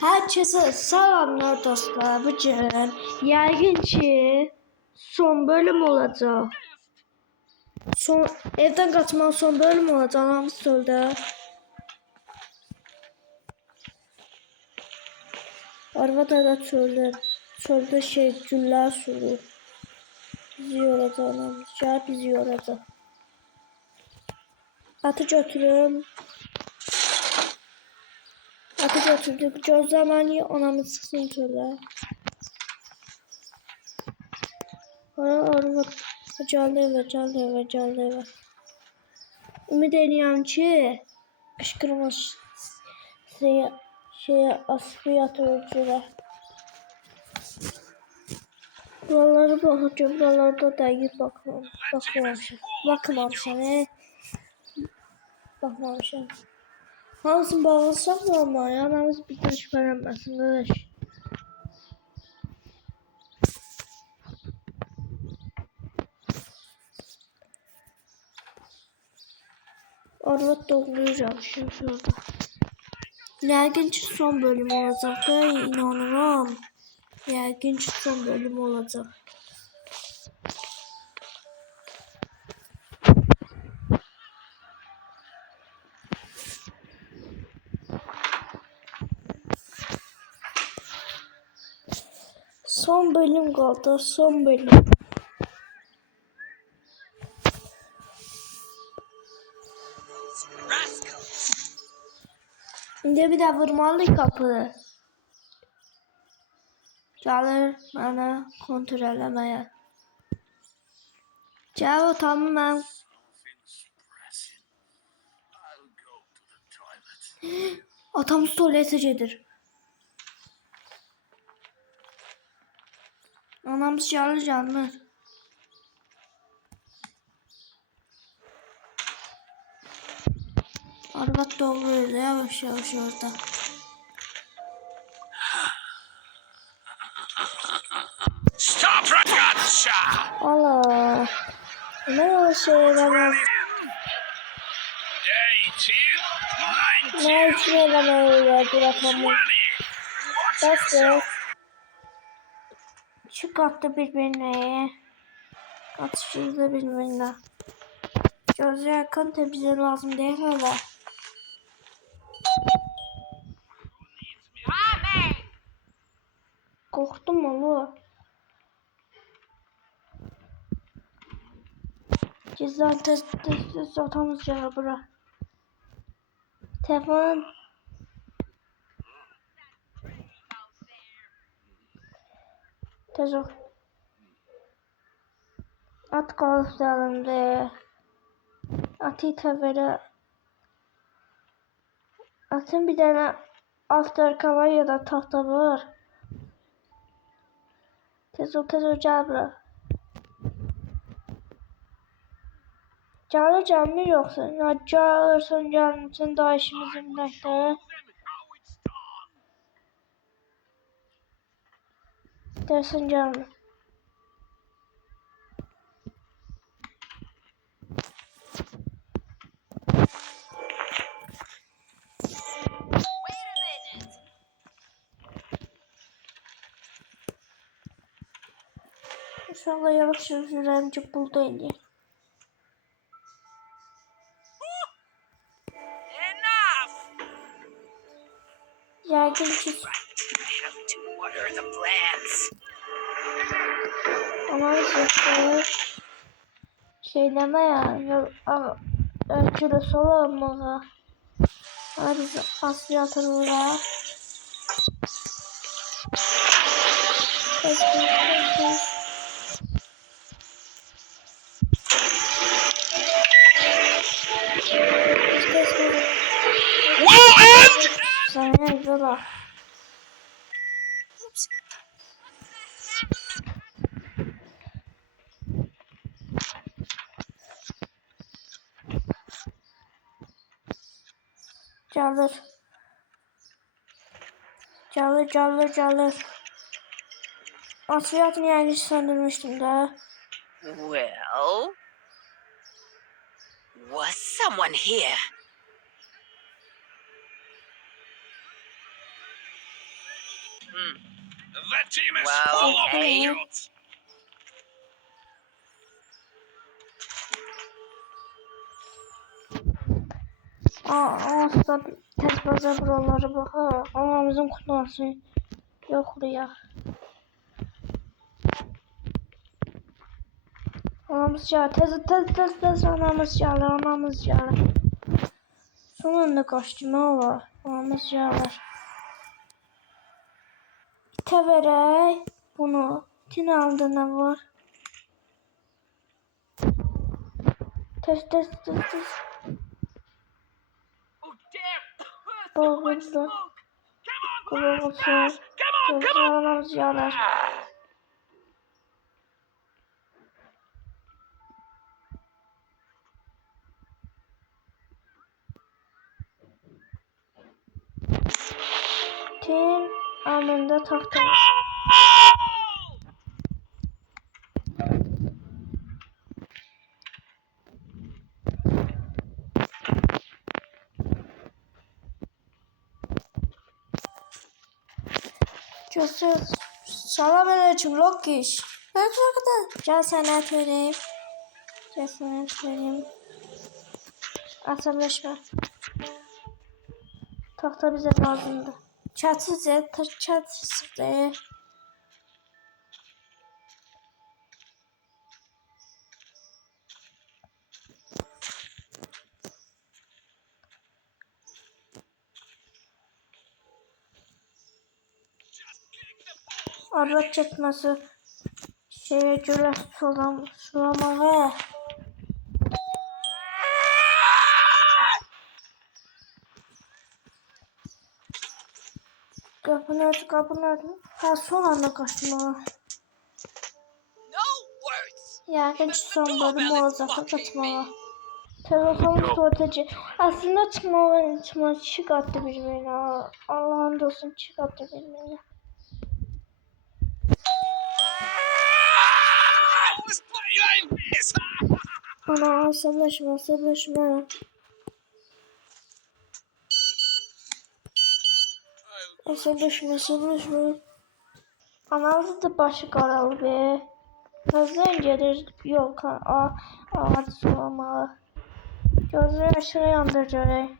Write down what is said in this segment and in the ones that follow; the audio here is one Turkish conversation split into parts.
Herkese selamlar dostlar. Bugün yəqin ki son bölüm olacak. Evden kaçmanın son bölüm olacak. Anamız çöldə. Arvada da çöldə. Çöldə güllər sürür. Bizi yoracaq anamız. Gəlib bizi yoracaq. Atı götürüm. Atı götürdük. Gözləməni anamız çıxsın çöldə. Arvad gəldi evə. Ümid edirəm ki, qışqırmış aspiratorcuya. Buralara baxacağım, buralarda dəqiq baxmamışam. Hamısını bağlasaq mı ama ya? Anamız bizdən şübhələnməsin, qardaş. Arvad doğrayacağım şimdi şurada. Yəqin ki son bölüm olacaq da inanıram. Yəqin ki son bölüm olacaq. Son bölüm kaldı, son bölüm. İndi bir də vurmalıyıq qapını. Gəlir mənə kontrol eləməyə. Gəl otamı mən. Atamız tualetə gedir. Anamız gəlmir. Arvad doğruyur yavaş orada. Stop Ragazza! Allah. Ne o şeyler? 18, 19, Ne için eləməyə bırakamam? Bəs şu kattı birbirine. Atışırdı birbirine. Gözü yakın da bize lazım değil öyle. Korktum oğlum. Cezan test atamız ya bura. Telefon. Tezok. At kalmışlarında. Atı tevere. Atın bir tane after var ya da tahta var. Tezok gel bura. Gəlir mi yoksa? Ya gəlirsən gəlmişsən daha işimizin birlikdə. Dersin gəlmir. İnşallah yavaş yürüyeceğim ki buldu indi. Yəqin ki analiz etdi. Şeyləmə ya. Ölçülü olanmağa. Biz aspiratorlara. Sana yola. Çalır. Asfiyatını yani söndürmüştüm de. Well, was someone here? The team is Well, full of okay. idiots. Aslında tez baza buraları bak ha. Anamızın kutlaması yok ya. Anamız ya tez anamız ya. Sonunda kaçtım var. Anamız yalar. Teverey bunu. Tin aldı ne var? Tez. Boğuldu. Boğuldu. Anamız yalar. Tin alnında tahtımız. Selamünaleyküm Lokiş. Gel sana söyleyeyim. Asableşme. Tahta bize lazımdı. Çatsızca. Arada çekmesi şeye göre sulamağı. Kapını. Ha son anda kaçtım ama. No words. Yakın son bölüm olacak kaçmalı. Telefonun sortacı. Aslında çıkma çıkarttı bilmeni. Allah'ın dostum çıkarttı bilmeni. Let's play like this. Ana asablaşma. Asablaşma. Anamızın da başı karalı be. Hızlı gelir yok ağaç sulamağı. Gözleri aşırı yandıracak.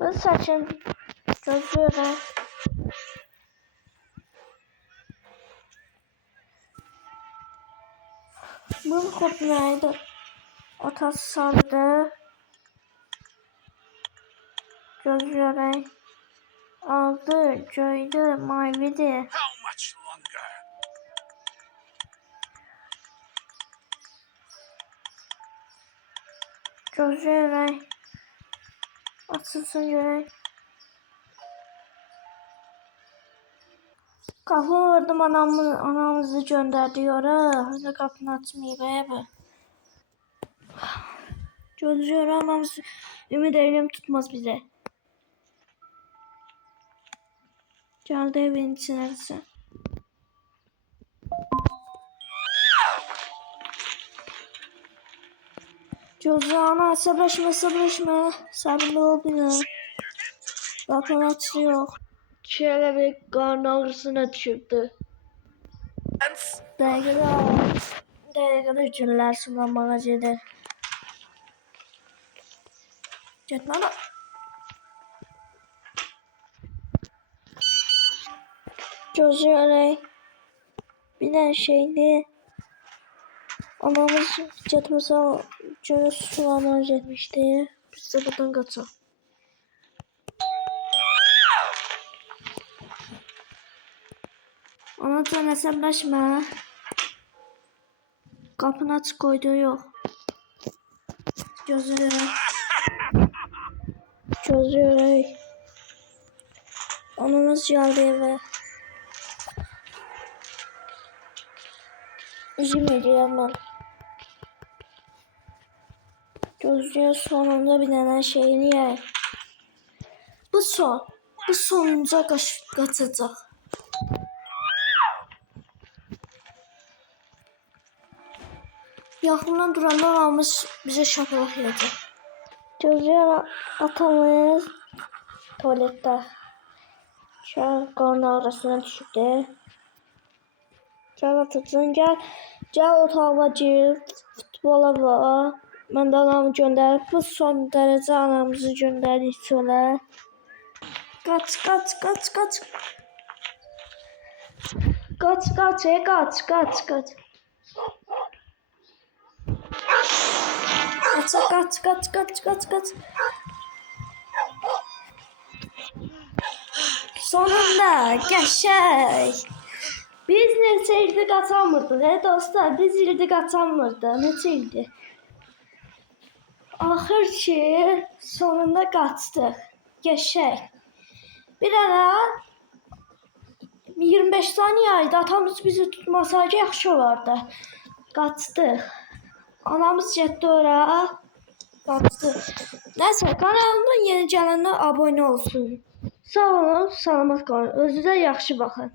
Bu saçın gözleri. Bu kurt neydi? Atası sardı. Gözleri aldı, coydu, mavidi. How much longer? Gözleri atılsın göre. Kapı vurdum anamızı gönderdi yora. Hadi kapını açmayı be. Gözleri anamız ümit eylem tutmaz bize. Geldi evin içine. Cozana sablaşma. Sabırlı ol bina. Kapın açı yok. Kelebek karnın ağrısına çıktı. Değerli günler sunulmaya gelir. Gitme lan. Gözleri bilen şeydi. Anamız cadımıza göre sulamaya etmişti. Biz de buradan kaçalım. Anadan hesaplaşma. Kapını açık koyduğu yok. Gözleri. Anamız geldi eve. Üzüm ediyorum ben. Gözlüğün sonunda bir tane şeyini yer. Bu sonunca kaçacak. Yaxından duranlar almış bize şapalaq yedi. Gözler atamız tuvalette. Gel qarnı arasına düşürdü. Gel Atacan gel. Gel otağıma gir. Futbola bax. Mən də anamı göndərib. Bu son dərəcə anamızı göndərdik çölə. Kaç. Kaç kaç. Kaç kaç. Kaç. Sonunda qəşəng. Biz neçə ildir qaçamırdıq, dostlar. Biz ildir qaçamırdıq. Neçə ildir. Axır ki, sonunda qaçdıq. Qəşəng. Bir ara 25 saniyə idi. Atamız bizi tutmasaydı yaxşı olardı. Qaçdıq. Anamız getdi ora. Qaçdıq. Nəysə, kanalımdan yeni gələnlər abunə olsun. Sağ olun, salamat qalın. Özünüzə yaxşı baxın.